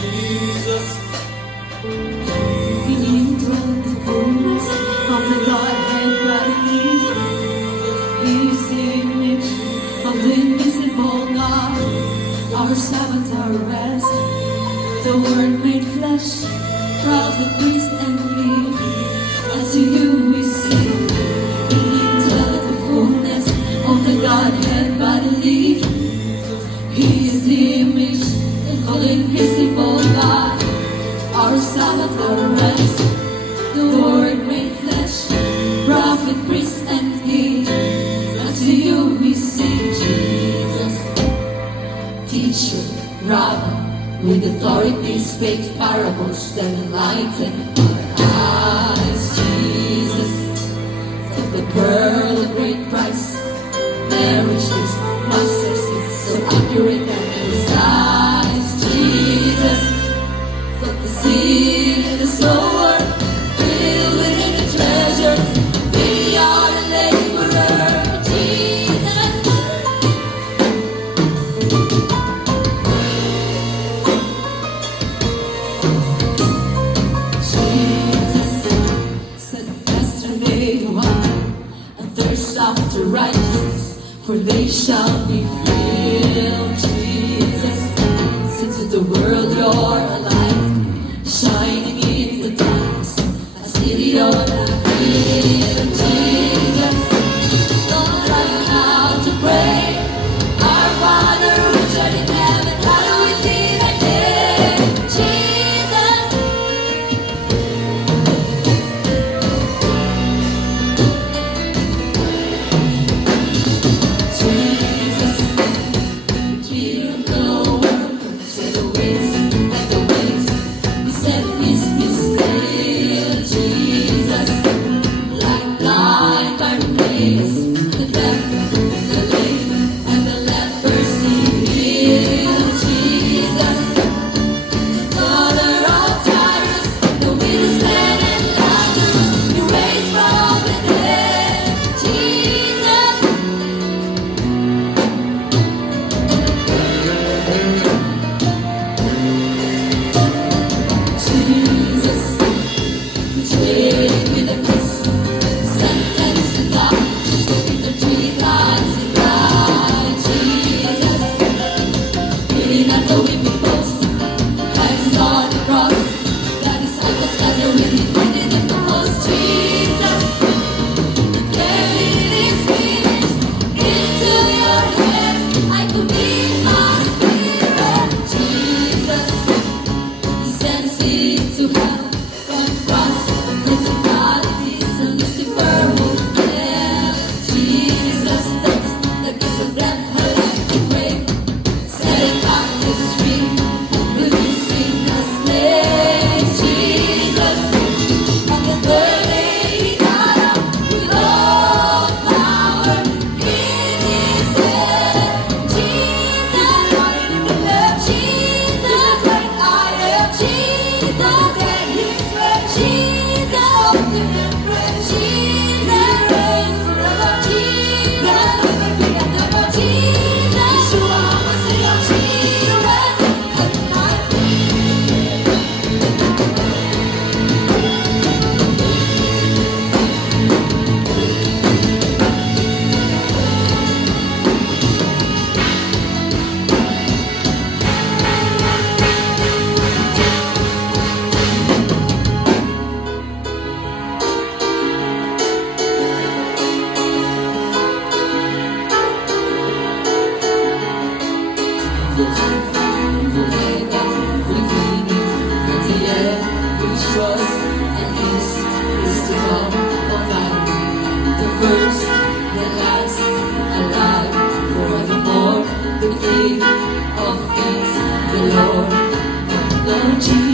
Jesus. Being through the fullness of the Godhead bodily, He is the image of the invisible God, our Sabbath, our rest, the Word made flesh, prophet, priest, and King. And to you we sing, being through the fullness of the Godhead bodily, He is the image of the invisible God, our Sabbath, our rest, the Word made flesh, prophet, priest, and King. And to you we sing, Jesus. Teacher, Rabbi, with authority spake parables that enlighten our eyes. Jesus, took the pearl of great price, marriage is master seat, so accurate and precise. Jesus, the seed and the sower, filled with hidden treasures, we are the laborer. Jesus, Jesus said yesterday, one, a thirst after righteousness, for they shall be filled. Jesus, since the world you're alive, shining in the darkness, a city on a hill. Jesus, taught us how to pray. Our Father who art in heaven, hallowed be thy name. Jesus, Jesus, heal the world, say the ways and the ways. He said peace be still. Jesus, like blind Bartimaeus, the deaf, the lame, and the leprosy healed. Jesus, mother of Jairus, the widow's man and Lazarus, you raised from the dead. Jesus, Jesus, betrayed with a kiss, sentenced to die, beaten 3 times he died. Jesus, kneeling at the whipping post, hands on the cross, the disciples gathered with him, pointed him the most. Jesus, carried his feelings into your hands, I commit my spirit. Jesus, he sends it to hell, confronts principalities and Lucifer will fail. Jesus, that's the gift of death, her life to grave, setting captives free, releasing the slaves. Jesus, on the third day he got up with all power in his hand. Jesus, Jesus, like I am Jesus, and his word. Jesus, ultimate friend. Jesus, reigns forever. Jesus, never be another. Jesus, Yeshua, Messiah, Jesus, and my first, the last, alive forevermore, the King of kings, the Lord of lords.